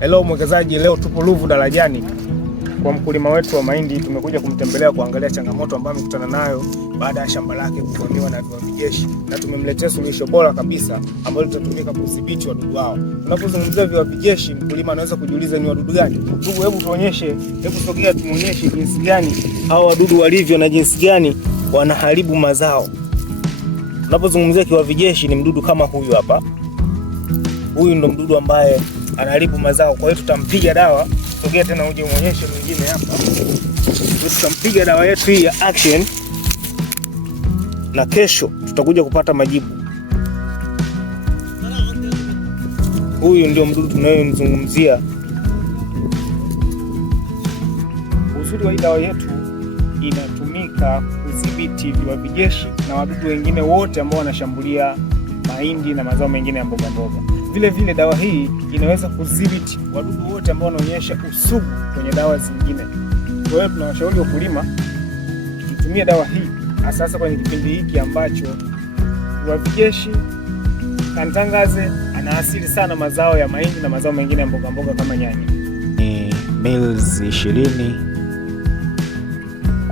Hello mwekezaji, leo tupo Ruvu Darajani kwa mkulima wetu wa mahindi. Tumekuja kumtembelea kuangalia changamoto ambayo amekutana nayo baada ya shamba lake kuvamiwa na viwavi jeshi, na tumemletea suluhisho bora kabisa ambalo litatumika kudhibiti wadudu hao. Tunapozungumzia viwavi jeshi, mkulima anaweza kujiuliza ni wadudu gani? Ndugu, hebu sogea tumuonyeshe jinsi gani hao wadudu walivyo na jinsi gani wanaharibu mazao. Tunapozungumzia kiwavi jeshi, ni mdudu kama huyu hapa. Huyu ndo mdudu ambaye anaharibu mazao. Kwa hiyo tutampiga dawa. Sogea tena uje muonyeshe mwingine hapa. Tutampiga dawa yetu hii ya Action, na kesho tutakuja kupata majibu. Huyu ndio mdudu tunayomzungumzia. Uzuri wa hii dawa yetu, inatumika kudhibiti viwavi jeshi na wadudu wengine wote ambao wanashambulia mahindi na mazao mengine ya mboga mboga. Vile vile dawa hii inaweza kudhibiti wadudu wote ambao wanaonyesha usugu kwenye dawa zingine. Kwa hiyo tunawashauri wakulima tutumie dawa hii hasa kwenye kipindi hiki ambacho viwavi jeshi kantangaze anaathiri sana mazao ya mahindi na mazao mengine ya mboga mboga kama nyanya. Ni mils 20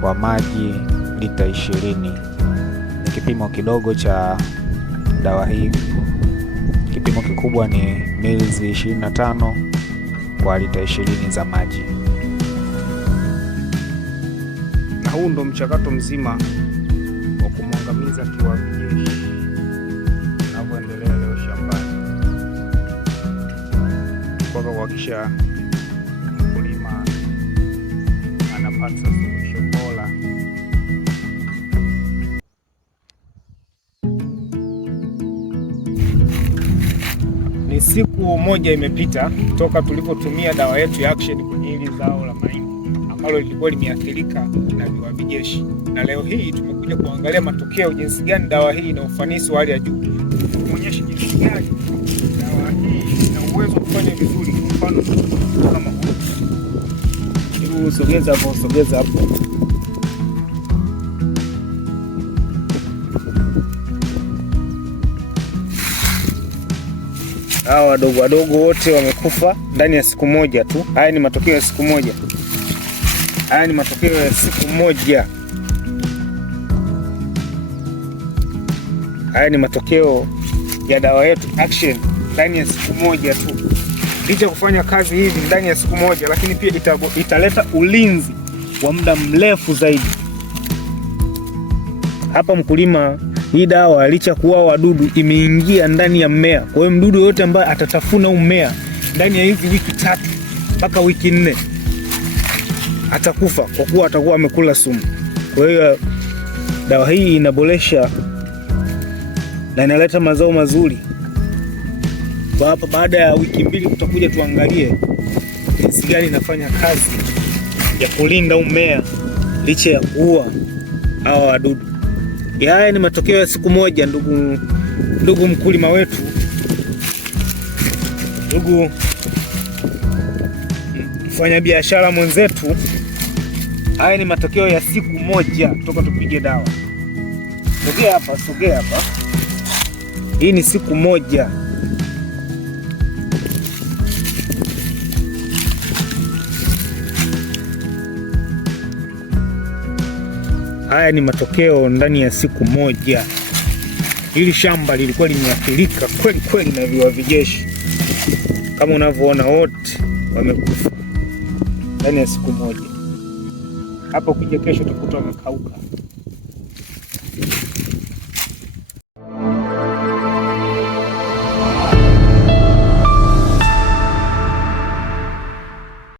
kwa maji lita 20. Ni kipimo kidogo cha dawa hii. Kipimo kikubwa ni mils 25 kwa lita 20 za maji. Na huu ndo mchakato mzima wa kumwangamiza kiwavi jeshi unavyoendelea leo shambani, kwa kuhakikisha mkulima anapata suluhisho bora. Ni siku moja imepita toka tulipotumia dawa yetu ya Action kwenye hili zao la mahindi ambalo lilikuwa limeathirika na viwavi jeshi, na leo hii tumekuja kuangalia matokeo, jinsi gani dawa hii ina ufanisi wa hali ya juu. Tuonyeshe jinsi gani dawa hii ina uwezo wa kufanya vizuri. Kwa mfano kama huu, sogeza hapo. Hawa wadogo wote wamekufa ndani ya siku moja tu. Haya ni matokeo ya siku moja. Haya ni matokeo ya dawa yetu Action ndani ya siku moja tu. Licha kufanya kazi hivi ndani ya siku moja, lakini pia italeta ulinzi wa muda mrefu zaidi. Hapa mkulima, hii dawa licha kuua wadudu imeingia ndani ya mmea. Kwa hiyo mdudu yote ambaye atatafuna mmea ndani ya hizi wiki 3 mpaka wiki 4 atakufa, kwa kuwa atakuwa amekula sumu. Kwa hiyo dawa hii inaboresha na inaleta mazao mazuri. Kwa hapa baada ya wiki 2 tutakuja tuangalie jinsi gani inafanya kazi ya kulinda mmea licha ya kuua hawa wadudu. Haya ni matokeo ya siku moja, ndugu mkulima wetu, ndugu mfanya biashara mwenzetu. Haya ni matokeo ya siku moja toka tupige dawa. Sogea hapa. Hii ni siku moja. Haya ni matokeo ndani ya siku moja. Hili shamba lilikuwa limeathirika kweli na viwavi jeshi. Kama unavyoona wote wamekufa ndani ya siku moja. Hapo ukija kesho utakuta wamekauka.